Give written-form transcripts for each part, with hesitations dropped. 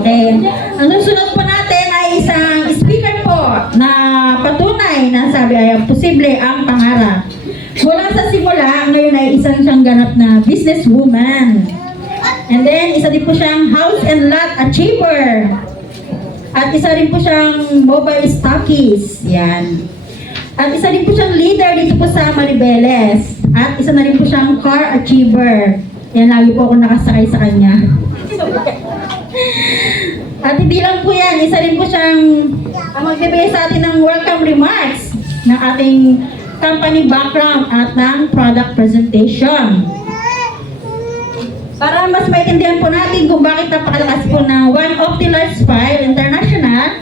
Okay. Ang susunod po natin ay isang speaker po na patunay na sabi ay posible ang pangarap. Mula sa simula, ngayon ay isang siyang ganap na businesswoman. And then, isa din po siyang house and lot achiever. At isa rin po siyang mobile stockies. Yan. At isa rin po siyang leader dito po sa Maribeles. At isa na rin po siyang car achiever. Yan, lagi po ako nakasakay sa kanya. At hindi lang po yan, isa rin po siyang magbibigay sa atin ng welcome remarks ng ating company background at ng product presentation. Para mas maintindihan po natin kung bakit napakalakas po ng One of the Lifestyle International,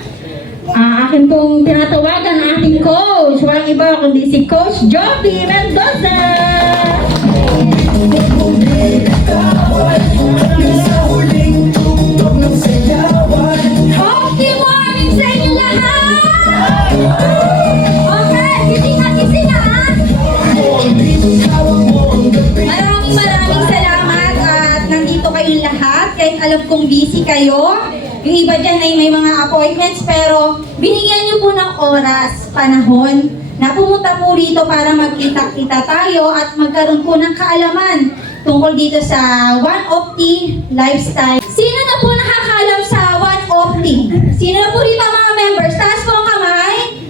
akin pong tinatawagan ang ating coach, walang iba kundi si Coach Joby Mendoza! Happy morning sa inyo lahat! Okay, gising na ha! Maraming salamat at nandito kayong lahat. Kahit alam kong busy kayo. Yung iba dyan ay may mga appointments pero binigyan niyo po ng oras, panahon na pumunta po rito para magkita-kita tayo at magkaroon po ng kaalaman tungkol dito sa One of the Lifestyle. Sino na po nakakaalam sa One of the? Sino na po rito mga members? Taas po ang kamay.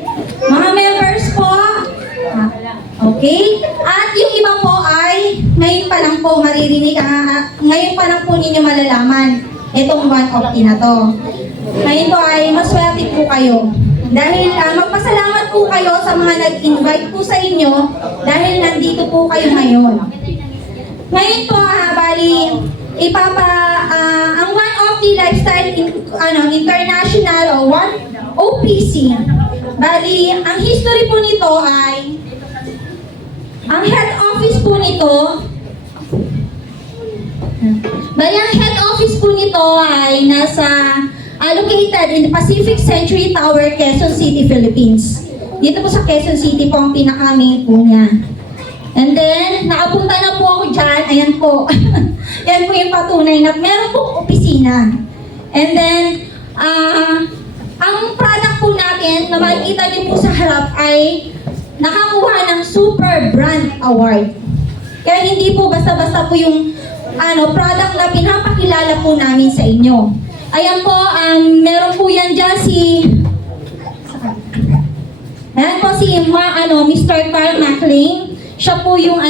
Mga members po. Okay. At yung iba po ay ngayon pa lang po maririnig, ngayon pa lang po ninyo malalaman itong One of the na to. Ngayon po ay maswerte po kayo. Dahil magpasalamat po kayo sa mga nag-invite po sa inyo dahil nandito po kayo ngayon. Ngayon po, bali, ang One of the Lifestyle International o One OPC. Bali, ang history po nito ay, ang head office po nito, ay nasa located in the Pacific Century Tower, Quezon City, Philippines. Dito po sa Quezon City po ang pinaka-main po niya. And then, nakapunta na po ako dyan. Ayan po. Yan po yung patunay na meron pong opisina. And then, ang product po natin na makikita niyo po sa harap ay nakakuha ng Super Brand Award. Kaya hindi po basta-basta po yung product na pinapakilala po namin sa inyo. Ayan po, meron po yan dyan si Mr. Carl MacLean. Siya po yung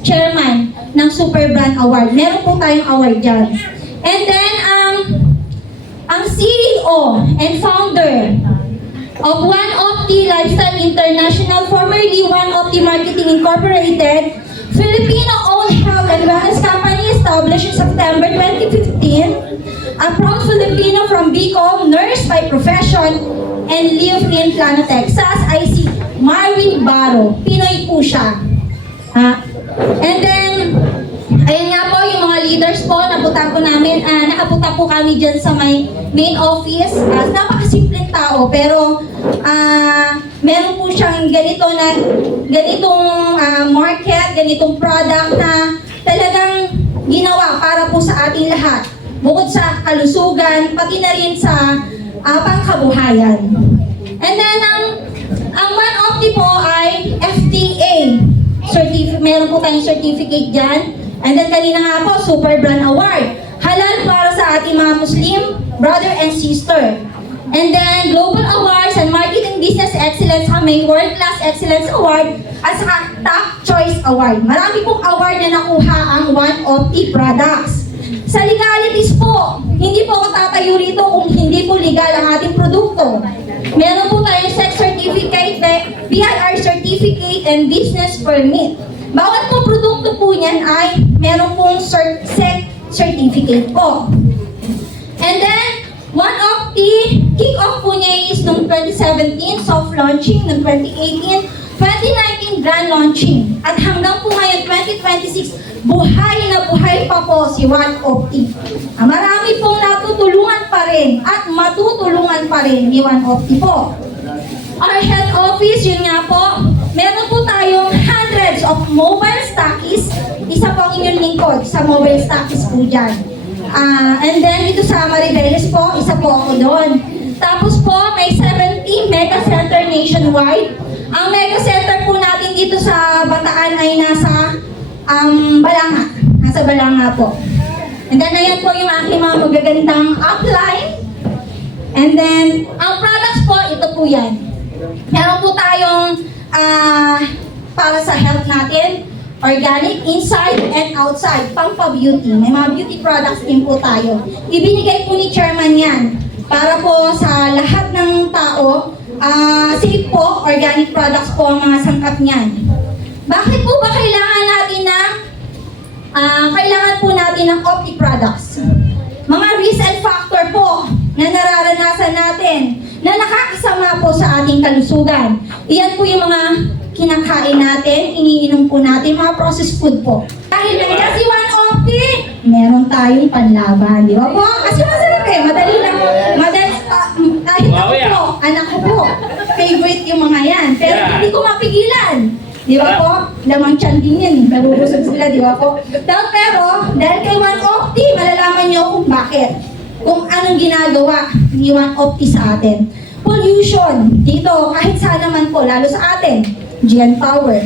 chairman ng Super Brand Award. Meron po tayong award dyan. And then, ang CEO and founder of One of the Lifestyle International, formerly One of the Marketing Incorporated, Filipino-owned health and wellness company established in September 2015, a proud Filipino from Bicol, nurse by profession, and live in Plano, Texas, ay si Marvin Baro. Pinoy po siya. And then, ayun nga po, yung mga leaders po, nakapunta po kami dyan sa main office. Napakasimpleng tao, pero meron po siyang ganitong market, ganitong product na talagang ginawa para po sa ating lahat. Bukod sa kalusugan, pati na rin sa pangkabuhayan. And then, ang One of the po ay FDA. Meron po tayong certificate dyan. And then, kanina nga po, Super Brand Award. Halal para sa ating mga Muslim brother and sister. And then, Global Awards and Marketing Business Excellence, may World Class Excellence Award at saka Top Choice Award. Marami pong award na nakuha ang One of the products. Sa legalities po, hindi po ako tatayo rito kung hindi po legal ang ating produkto. Meron po tayong sex certificate, BIR certificate, and business permit. Bawat po produkto po niyan ay meron pong sex certificate po. And then, one of the kick-off po niya is noong 2017, soft launching, noong 2018, 2019 grand launching. At hanggang po ngayon, 2026, buhay na buhay pa po si One of the. Marami pong natutulungan pa rin at matutulungan pa rin ni One of the po. Our head office, yun nga po, meron po tayong hundreds of mobile stockies. Isa po ang inyong lingkod sa mobile stockies po dyan. And then dito sa Maribeles po, isa po ako doon. Tapos po, may 70 mega center nationwide. Ang mega center po natin dito sa Bataan ay nasa Balanga. Nasa Balanga po. And then ayan po yung aking mga magagandang upline. And then, ang products po, ito po yan. Meron po tayong para sa health natin, organic inside and outside, pampa-beauty. May mga beauty products din po tayo. Ibinigay po ni Chairman yan para po sa lahat ng tao, safe po, organic products po ang mga sangkap niyan. Bakit po ba kailangan natin ng kailangan po natin ng Opti products? Mga risk and factor po na nararanasan natin na nakakasama po sa ating kalusugan. Iyan po yung mga kinakain natin, iniinom po natin, mga processed food po. Dahil nandiyan si One Opti, meron tayong panlaban, di ba po? Kasi masarap eh, madali lang. Kahit ako po, anak ko po, favorite yung mga yan. Pero hindi ko mapigilan. Di ba po? Lamang tiyan din yan. Nabubusog sila, di ba po? Pero, dahil kay One Opti, malalaman nyo kung bakit. Kung anong ginagawa ni One Opti sa atin. Pollution. Dito, kahit saan naman po, lalo sa atin. GN Power.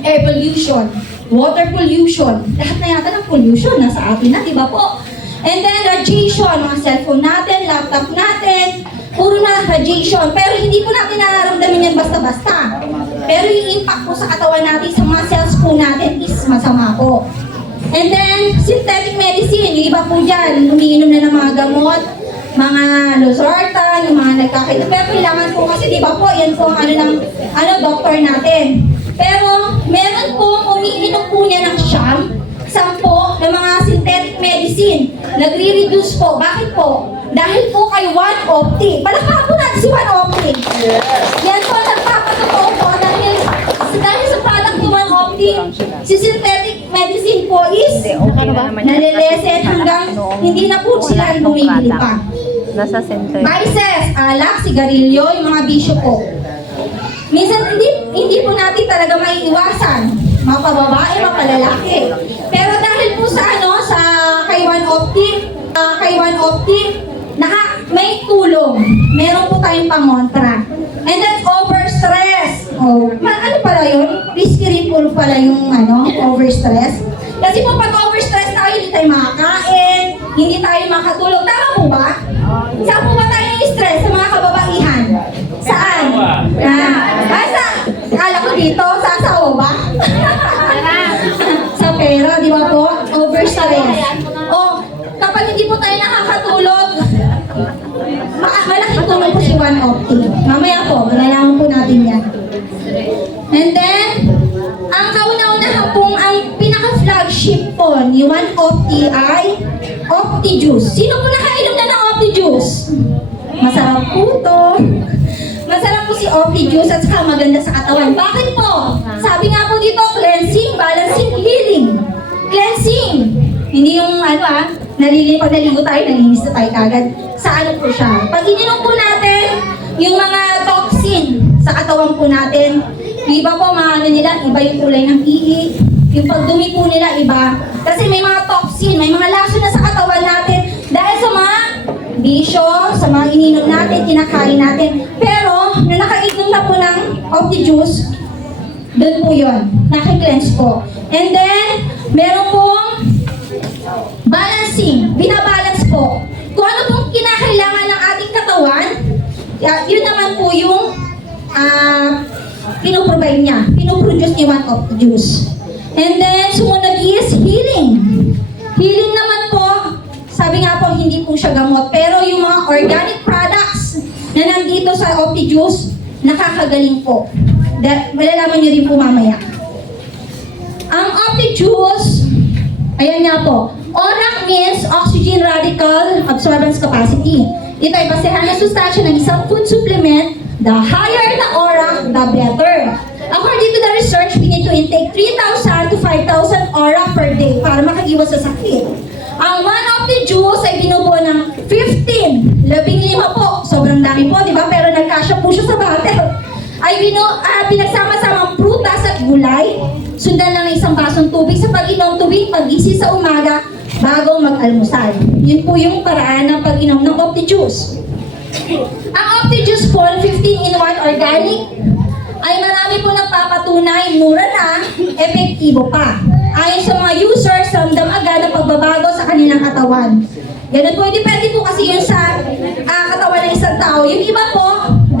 Air pollution. Water pollution. Lahat na yata ng pollution nasa atin na, di ba po? And then, radiation. Mga cellphone natin, laptop natin, puro na radiation. Pero hindi po natin nararamdaman yan basta-basta. Pero yung impact po sa katawan natin, sa mga cells po natin is masama po. And then, synthetic medicine. Yung iba po dyan, umiinom na ng mga gamot, mga losartan, yung mga nagkakita. Pero kailangan po kasi, di ba po, yan po ang doktor natin. Pero, meron po umiinom po niya ng sham, 10 ng mga synthetic medicine. Nagre-reduce po. Bakit po? Dahil po kay One Opti. Palakpakan po natin si One Opti. Yan po, nagpapatotoo po dahil sa product ni One Opti, si synthetic medicine po is nalilesen hanggang hindi na po sila ang bumibili pa. Nasa center. Vices, alak, sigarilyo, yung mga bisyo po. Minsan hindi po natin talaga maiiwasan. Mapababae, mapalalaki. Pero dahil po sa kay One Opti, may tulong. Meron po tayong pangontra. And then overstress. Ano pala yun? Risky rin po pala yung overstress. Kasi po pag overstress tayo, hindi tayo makakain, hindi tayo makatulog. Tama po ba? Saan po ba tayo stress sa mga kababaihan? Saan? Kala ko dito, sa asawa ba? Sa pera, di ba po? Overstress. Kapag hindi po tayo nakakatulog, malaking tulong po si One Opti. Mamaya po, malalaman po natin yan. And then, ang kauna-unahan pong ang pinaka-flagship po ni One Opti ay Opti Juice. Sino po nakainom na ng Opti Juice? Masarap po to. Masarap po si Opti Juice at saka maganda sa katawan. Bakit po? Sabi nga po dito, cleansing, balancing, healing. Cleansing. Hindi yung pag naligo tayo, nalinis na tayo kagad. Sa po siya? Pag ininom po natin, yung mga toxin sa katawan po natin, iba po nila, iba yung kulay ng ihi, yung pagdumi po nila, iba. Kasi may mga toxin, may mga lason na sa katawan natin dahil sa mga bisyo, sa mga ininom natin, kinakain natin. Pero, nung nakainom na po ng Opti Juice, doon po yun, naki-cleanse po. And then, meron pong balancing, binabalance po. Kung ano pong kinakailangan ng ating katawan, yun naman po yung pinoprovide niya, pinoproduce ni One Opti Juice. And then, sumunod is healing. Healing naman po, sabi nga po, hindi po siya gamot. Pero yung mga organic products na nandito sa Opti Juice, nakakagaling po. Malalaman niyo rin po mamaya. Ang Opti Juice, ayan nga po, ORAC means Oxygen Radical Absorbance Capacity. Ito ay basehan na sustansya ng isang food supplement. The higher the ORAC, the better. According to the research, we need to intake 3,000 to 5,000 ORAC per day para makaiwas sa sakit. Ang One Opti Juice ay binubuo ng 15 po. Sobrang dami po, di ba? Pero nagkasya po siya sa bottle. Ay pinagsama-samang prutas at gulay. Sundan lang ng isang basong tubig sa pag-inom tubig, pag-gising sa umaga, bago mag-almusal. Yun po yung paraan ng pag-inom ng Opti-Juice. Ang Opti-Juice po, 15-in-1 organic, ay marami po nagpapatunay, mura na, epektibo pa. Ayon sa mga users, ramdam agad ang pagbabago sa kanilang katawan. Ganun po, depende po kasi yun sa katawan ng isang tao. Yung iba po,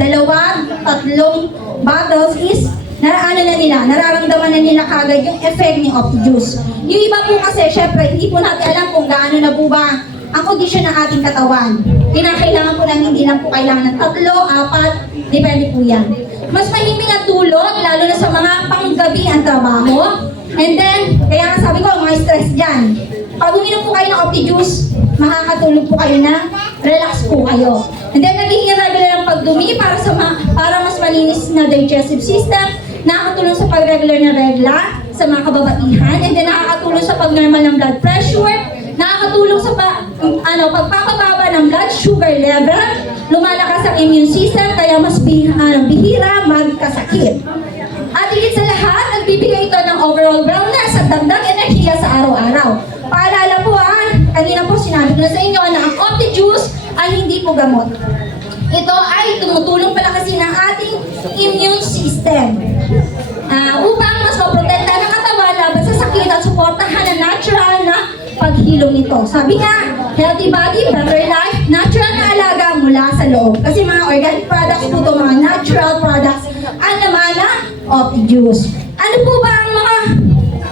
2, 3 bottles is nararamdaman na nila kagad yung effect ni Opti-Juice. Yung iba po kasi, syempre, hindi po natin alam kung gaano na po ba ang kondisyon ng ating katawan. Kinakailangan po lang, hindi lang po kailangan ng 3, 4, depende po yan. Mas mahiming ang tulog, lalo na sa mga panggabi ang trabaho. And then, kaya nga sabi ko, mga stress dyan. Pag uminom po kayo ng Opti-Juice, makakatulog po kayo na relax po kayo. And then, nagiging regular ang pagdumi para mas malinis na digestive system, nakakatulong sa pag-regular na regla sa mga kababaihan, and then nakakatulong sa pag-normal ng blood pressure, nakakatulong sa pagpapababa ng blood sugar level, lumalakas ang immune system, kaya mas bihira magkasakit. At higit sa lahat, nagbibigay ito ng overall wellness at dagdag enerhiya sa araw-araw. Paalala po kanina po sinabi ko na sa inyo na ang Opti-Juice ay hindi po gamot. Ito ay tumutulong palakasin ng ating immune system upang mas maprotektahan ang katawan laban sa sakit at suportahan ang natural na paghilom nito. Sabi nga, healthy body, better life, natural na alaga mula sa loob. Kasi mga organic products po ito, mga natural products, ang laman ng Opti-Juice. Ano po ba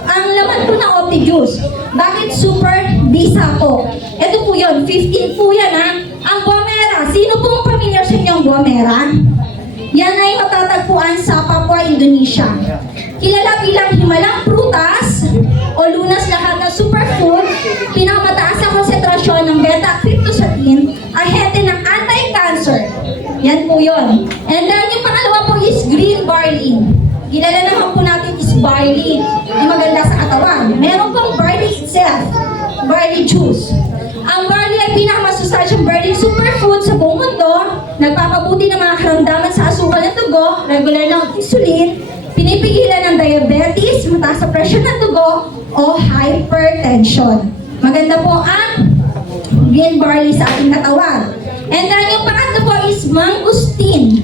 ang laman po ng Opti-Juice? Bakit super bisa po? Ito po yun, 15 po yan Ang guamera, sino pong familiar sa inyo ang guamera? Yan ay matatagpuan sa Papua, Indonesia. Kilala bilang himalang prutas o lunas lahat ng superfood, pinakamataas na konsentrasyon ng beta-cryptosatin, ahente ng anti-cancer. Yan po yun. And then yung pangalawa po is green barley. Kilala naman po natin is barley. Yung maganda sa katawan. Meron pong barley itself, barley juice. Ang barley ay pinakamasustansyang burning superfood sa buong mundo, nagpapabuti ng mga karamdaman sa asukal ng dugo, regular ng insulin, pinipigilan ng diabetes, mataas sa presyon ng dugo, o hypertension. Maganda po ang green barley sa ating katawan. And then yung pangatlo po is mangosteen.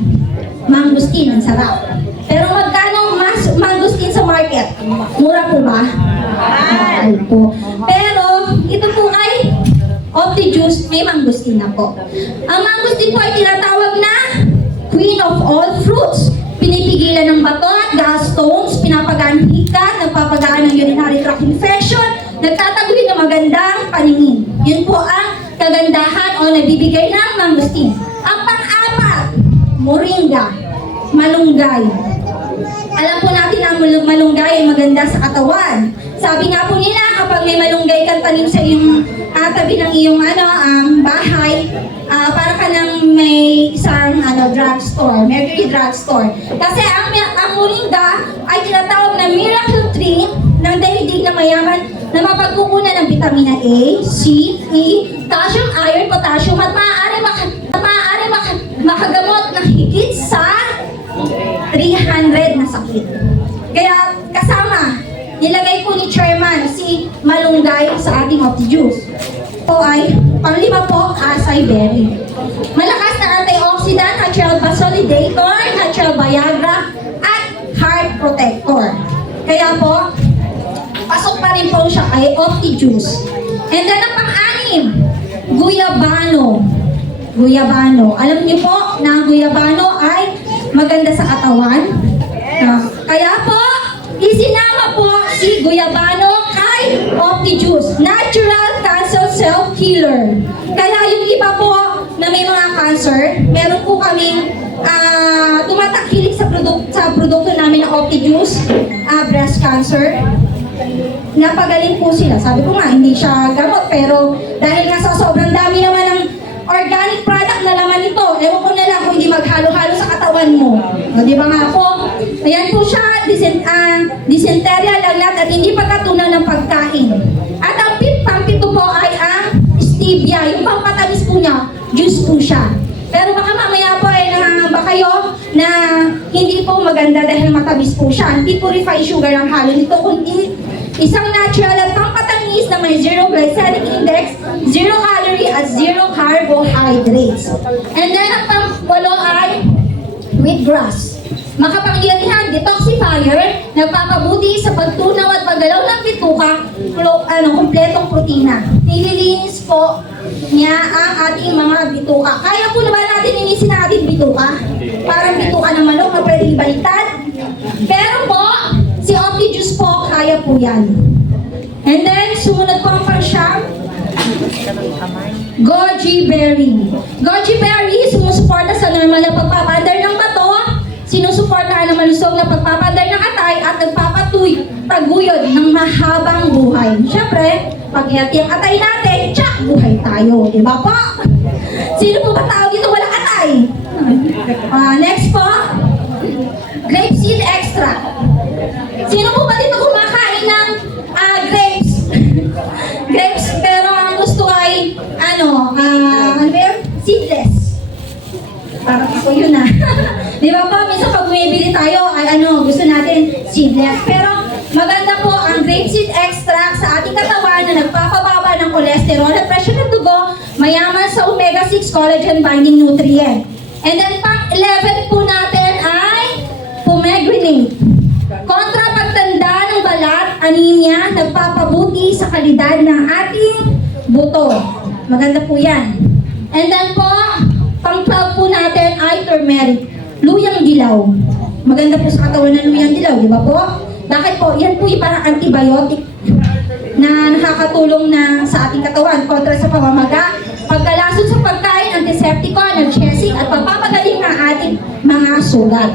Mangosteen, ang sarap. Pero magkano mangosteen sa market? Mura po ba? Mahal po. Pero ito po ay Opti-Juice, may mangosteen na po. Ang mangosteen po ay tinatawag na queen of all fruits. Pinipigilan ng bato at gallstones, pinapagaan ng hikat, nagpapagaan ng urinary tract infection, nagtataguhin ng magandang paningin. Yun po ang kagandahan o nabibigay ng mangosteen. Ang pang-apat, moringa, malunggay. Alam po natin na ang malunggay ay maganda sa katawan. Sabi nga po nila, kapag may malunggay kang tanim sa iyong tabi ng iyong bahay, para ka nang may isang drugstore, Mercury drugstore. Kasi ang moringa ay tinatawag na miracle tree ng daigdig na mayaman na mapagkukunan ng vitamina A, C, E, calcium, iron, potassium at maaari makagamot ng higit sa 300 na sakit. Kaya kasama, nilagay po ni Chairman si malunggay sa ating Opti-Juice. Po ay, panglima po, acai berry. Malakas na antioxidant, natural vasodilator, natural Viagra, at heart protector. Kaya po, pasok pa rin po siya kay Opti-Juice. And then ang pang-anim, guyabano. Guyabano. Alam niyo po na ang guyabano ay maganda sa katawan. Kaya po, isinama po si guyabano kay Opti-Juice, natural cancer cell killer. Kaya yung iba po na may mga cancer, meron po kaming tumatakhilik sa produkto namin ng Opti-Juice, breast cancer. Napagaling po sila. Sabi ko nga, hindi siya gamot, pero dahil nga sa sobrang dami naman ng organic product na laman nito, ewan ko na lang kung hindi maghalo-halo sa katawan mo. O, di ba nga po? Ayan po siya, dysenteria, lagnat, at hindi pagkatunaw ng pagkain. At ang pito po ay ang stevia. Yung pampatamis po niya, juice po siya. Pero baka mamaya po ay nangangamba kayo na hindi po maganda dahil matamis po siya. Hindi po refined sugar ang halo nito, kundi isang natural at pampatamis matamis na may zero glycemic index, zero calorie at zero carbohydrates. And then ang pang-walo ay wheatgrass. Makapangyarihan detoxifier, nagpapabuti sa pagtunaw at paggalaw ng bituka, kumpletong protina. Nililinis po niya ang ating mga bituka. Kaya po na ba natin linisin ang ating bituka? Parang bituka ng manok na pwedeng ibaliktad. Pero po, si OptiJuice po, kaya po yan. And then, sumunod po ang pang-siyam, Goji Berry. Goji Berry, sumusuporta sa normal na pagpapandar ng bato, sinusuportahan ng malusog na pagpapandar ng atay at nagpapataguyod ng mahabang buhay. Siyempre, pag healthy ang atay natin, tsak, buhay tayo. Diba po? Sino po ba tao dito walang atay? Next po, grapeseed extract. Sino po ba dito kumakain ng grapes? Grapes, pero ang gusto ay, ano ba yun? Seedless. Parang ako yun Di ba po, minsan pag bumibili tayo, ay gusto natin seedless. Pero maganda po ang grapeseed extract sa ating katawan na nagpapababa ng cholesterol at presyon ng dugo, mayaman sa omega-6 collagen binding nutrient. And then pang-11 po natin ay pomegranate. Kontra pagtanda ng balat, anemia, nagpapabuti sa kalidad ng ating buto. Maganda po yan. And then po, pang-12 po natin ay turmeric. Luyang dilaw. Maganda po sa katawan ng luyang dilaw, di ba po? Bakit po? Yan po yung parang antibiotic na nakakatulong na sa ating katawan kontra sa pamamaga, pagkalasot sa pagkain, antiseptiko, analgesic, at pagpapagaling ng ating mga sugat.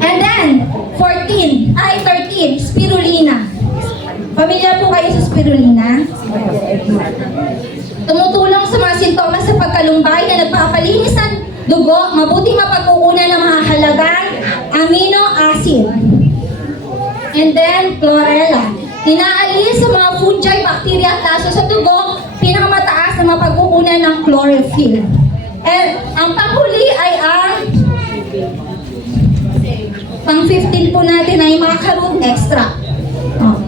And then, 13, spirulina. Pamilyar po kayo sa spirulina? Tumutulong sa mga sintomas sa pagkalumbay na nagpapalinis ng dugo, mabuting mapag-uuna ng mga halagang amino acid. And then, chlorella. Inaalis sa mga fungi, bacteria at laso sa dugo, pinakamataas na mapag-uuna ng chlorophyll. And ang panghuli ay ang pang-15 po natin ay macaroon extract.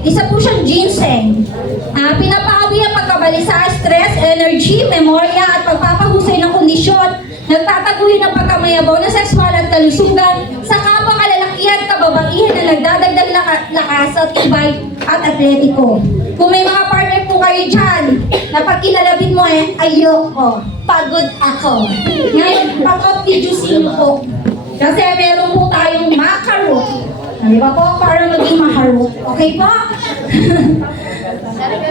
Isa po siyang ginseng. Pinapawi ang pagkabalisa, stress, energy, memorya at pagpapahusay ng kondisyon. Nagtataguhin ng pagkamayabaw na sexual at kalusugan sa kapwa kalalakihan, kababaihan na nagdadagdag lakas at tibay at atletiko. Kung may mga partner po kayo dyan, na pag kinalabit mo ayoko, pagod ako. Ngayon, pag-OptiJuice po. Kasi meron po tayong macaroon. Di ba po? Para maging maharot. Okay po?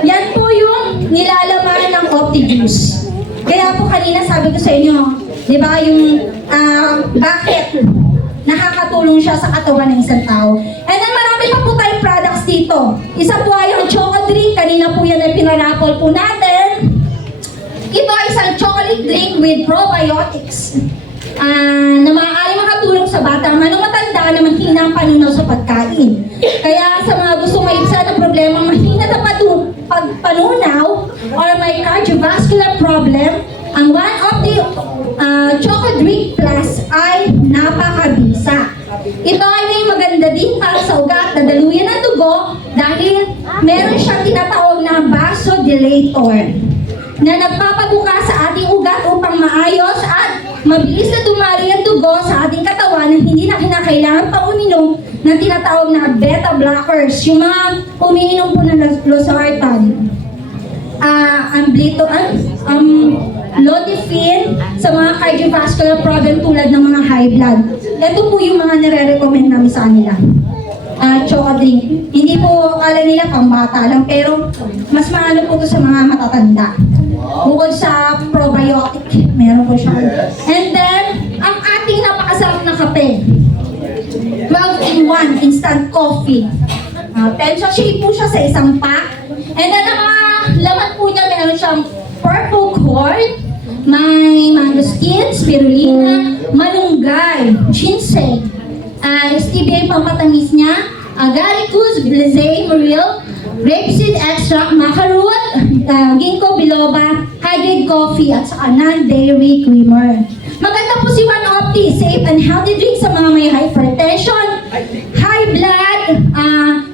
Yan po yung nilalaman ng OptiJuice. Kaya po kanina sabi ko sa inyo, di ba yung bakit nakakatulong siya sa katawan ng isang tao. And then marami pa po tayong products dito. Isa po ay yung choco drink. Kanina po yan ay pinarapol po natin. Ito ay isang chocolate drink with probiotics. Na maaari makatulong sa bata manong matanda na mahina ang panunaw sa pagkain. Kaya sa mga gustong maibsan ng problema mahina na pagpanunaw or may cardiovascular problem, ang one of the Choco Drink Plus ay napakabisa. Ito ay may maganda din para sa ugat na daluyan ng dugo dahil meron siyang tinatawag na vasodilator na nagpapabuka sa ating ugat upang maayos at mabilis na dumali ang dugo sa ating katawan na hindi na kinakailangan pang uminom ng tinatawag na beta blockers. Yung mga umiinom po ng losartan, Lodipine sa mga cardiovascular problem tulad ng mga high blood. Ito po yung mga nire-recommend namin sa kanila. Choco drink. Hindi po akala nila pambata lang, pero mas maano po ito sa mga matatanda. Bukod sa probiotic, meron po siya. And then, ang ating napakasarap na kape. 12-in-1 instant coffee. 10 sachet po siya sa isang pack. And then, ang mga laman po niya, meron siyang purple gourd, may mangosteen, spirulina, malunggay, ginseng, stevia yung pampatamis niya, agaricus, blazei, morel, grapeseed extract, macaroon, ginkgo biloba, hydrate coffee, at saka non-dairy creamer. Maganda po si One Opti, safe and healthy drink sa mga may hypertension, high blood,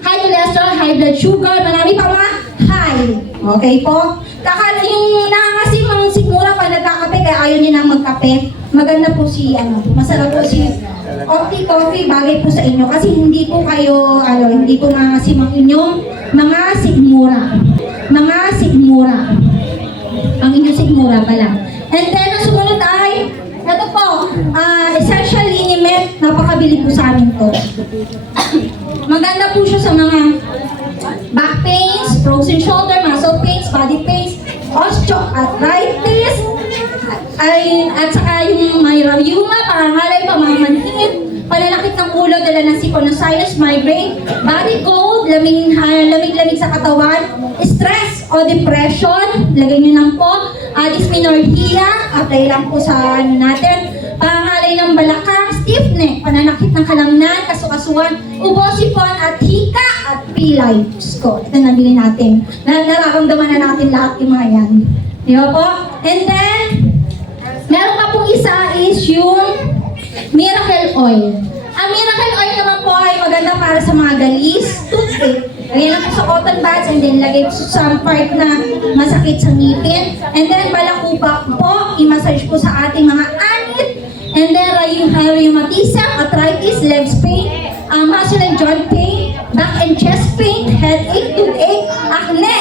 high cholesterol, high blood sugar, marami pa mga high. Okay po? Yung nangangasimang sigmura pa nagkakape kaya ayaw niya na magkape. Maganda po masarap po si Opti Coffee, bagay po sa inyo kasi hindi po kayo, hindi po nangangasimang inyong mga sigmura. Mga sigmura. Ang inyong sigmura pala. And then, ang sumunod ay, ito po, essential liniment, napakabili po sa amin to. Maganda po siya sa mga back pains, frozen shoulder, muscle pains, body pains, osteoarthritis, at saka yung may rayuma, pangangalay, pamamanhid, pananakit ng ulo, dala ng sinusitis, migraine, body cold, lamig-lamig sa katawan, stress o depression, lagay nyo lang po, dysmenorrhea, apply lang po sa natin, pangangalay ng balakang, stiff neck, pananakit ng kalamnan, kasukasuan, ubosipon at hika at pilay. Diyos ko, ito nabili natin. Nararamdaman na natin lahat yung mga yan. Di ba po? And then, meron pa pong isa is yung miracle oil. Ang miracle oil naman po ay maganda para sa mga galis, toothache. Lagyan lang po sa cotton buds and then lagay po sa part na masakit sa ngipin. And then balakuba po, i-massage po sa ating mga anit. And then rheumatism, arthritis, legs pain, muscle and joint pain, back and chest pain, headache, toothache, acne,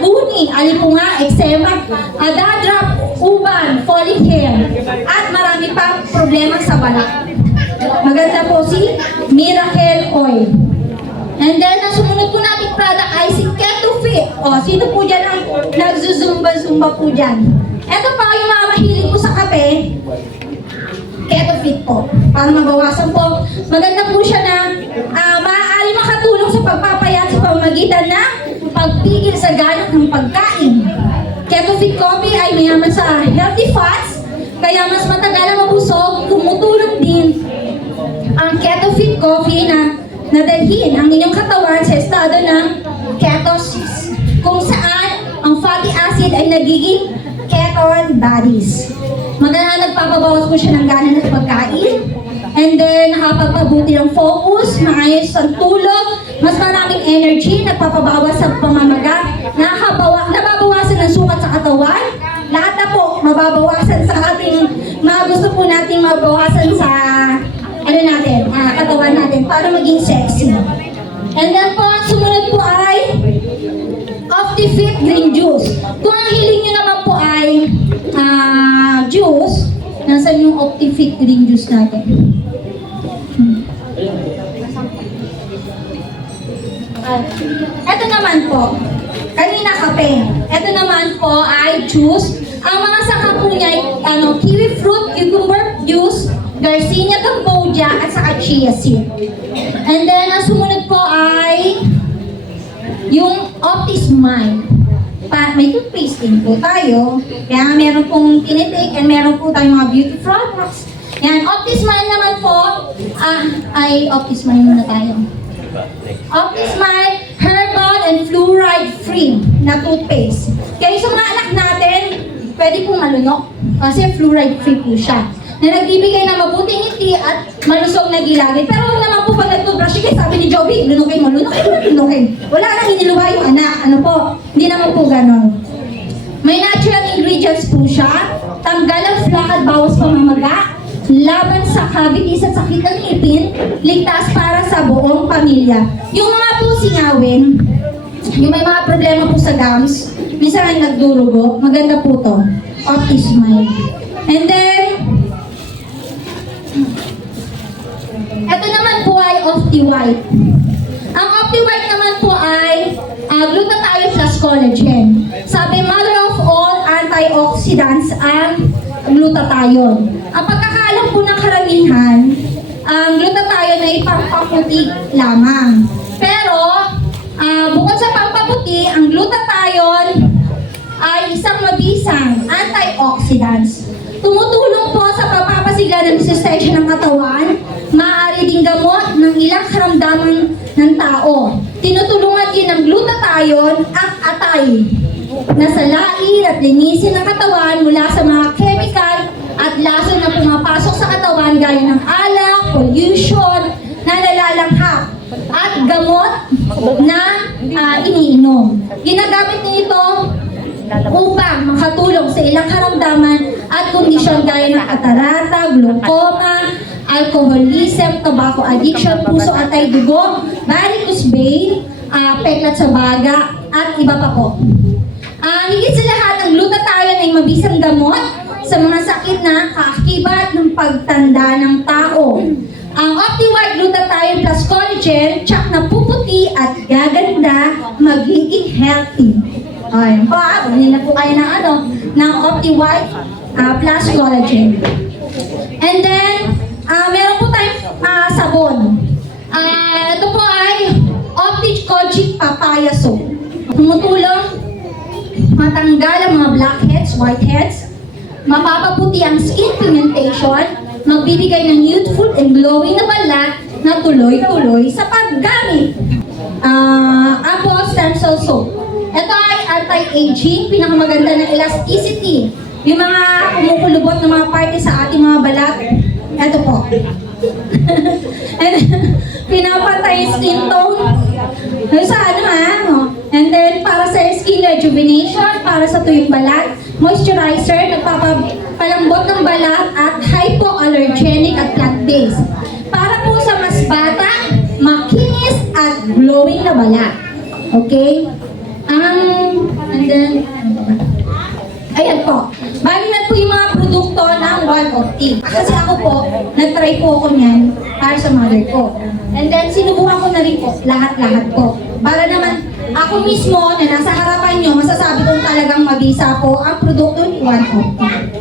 buni, alipunga, eczema, dandruff, uban, falling hair, at marami pang problema sa balak. Maganda po si Miracle Oil. And then, ang sumunod po nating product ay si Keto Fit. O, sino po dyan ang nagzuzumba-zumba po dyan? Ito po, yung mga mahilig po sa kape, Keto Fit po. Para mabawasan po. Maganda po siya na maaari makatulong sa pagpapayat sa pamamagitan ng pagpigil sa ganat ng pagkain. Keto Fit Coffee ay mayaman sa healthy fats, kaya mas matagal na mabusog, tumutulong din ang Keto Fit Coffee na nadalhin ang inyong katawan sa estado ng ketosis, kung saan ang fatty acid ay nagiging ketone bodies. Maganda nagpapabawas po siya ng gana ng pagkain, and then nakapagpabuti ng focus, maayos ang tulog, mas maraming energy, nagpapabawas sa pamamaga, nababawasan ng sukat sa katawan, lahat na po mababawasan sa ating mga gusto po nating mabawasan sa katawan natin para maging sexy. And then po, sumunod po ay Optifit Green Juice. Kung ang hiling nyo naman po ay juice, nasan yung Optifit Green Juice natin? Ito naman po, kanina kape. Ito naman po ay juice. Ang mga saka po niya ay kiwi fruit, cucumber juice, Garcinia Cambodia, at saka chia seed. And then, ang sumunod po ay yung Optismile. May toothpaste din po tayo. Kaya meron pong tinitake and meron po tayong mga beauty products. Yan, Optismile naman po, Optismile muna tayo. Optismile herbal and fluoride-free na toothpaste. Kaya sa mga anak natin, pwede pong malunok kasi fluoride-free po siya. Na nagbibigay ng mabuting ngiti at malusog na gilagid. Pero huwag naman po pag nag-toothbrush, kasi sabi ni Joby, lunukin mo, lunukin. Wala nang iniluwa yung anak. Ano po? Hindi naman po ganon. May natural ingredients po siya. Tanggal ang flak at bawas pamamaga. Laban sa cavities at sakit ng ngipin. Ligtas para sa buong pamilya. Yung mga po singawin, yung may mga problema po sa gums, minsan ay nagdurugo, maganda po to. Optismile. And then, ito naman po ay OptiWhite. Ang OptiWhite naman po ay glutathione plus collagen. Sabi, mother of all antioxidants ang glutathione. Ang pagkakaalam po ng karamihan, ang glutathione ay pampaputi lamang. Pero, bukod sa pampaputi, ang glutathione ay isang mabisang antioxidants. Tumutulong po sa pagpapasigla ng resistensya ng katawan, maaari ding gamot ng ilang karamdaman ng tao. Tinutulungan din ng glutathione ang atay na salain at linisin ng katawan mula sa mga chemical at lason na pumapasok sa katawan gaya ng alak, pollution, na nalalanghap at gamot na iniinom. Ginagamit niyo ito upang makatulong sa ilang karamdaman at kondisyon gaya ng katarata, glaucoma, alcoholism, tobacco addiction, puso atay dugo, varicose vein, peklat sa baga, at iba pa po. Higit sa lahat, ang glutathione ay mabisang gamot sa mga sakit na kaakibat ng pagtanda ng tao. Ang OptiWhite Glutathione plus Collagen, tsak na puputi at gaganda, magiging healthy. Ayun po, kunin na po kayo ng OptiWhite plus Collagen. And then, meron po tayong sabon. Ito po ay Opti-Kojic Papaya Soap. Tumutulong matanggal ang mga blackheads, whiteheads, mapapaputi ang skin pigmentation, magbibigay ng youthful and glowing na balat na tuloy-tuloy sa paggamit. Apple Stem Cell Soap. Ito ay anti-aging, pinakamaganda ng elasticity. Yung mga kumukulubot ng mga parte sa ating mga balat, ito po. And pinapatay skin tone. Sa And then, para sa skin rejuvenation, para sa tuyong balat, moisturizer, nagpapalambot ng balat at hypoallergenic at plant-based. Para po sa mas bata, makinis at glowing na balat. Okay? And then, ayan po. Bali yan po yung mga produkto ng One Opti. Kasi ako po, nag-try po ako niyan para sa mother ko. And then, sinubukan ko na rin po, lahat-lahat po. Para naman, ako mismo na nasa harapan nyo, masasabi kong talagang mabisa po ang produkto ni One Opti.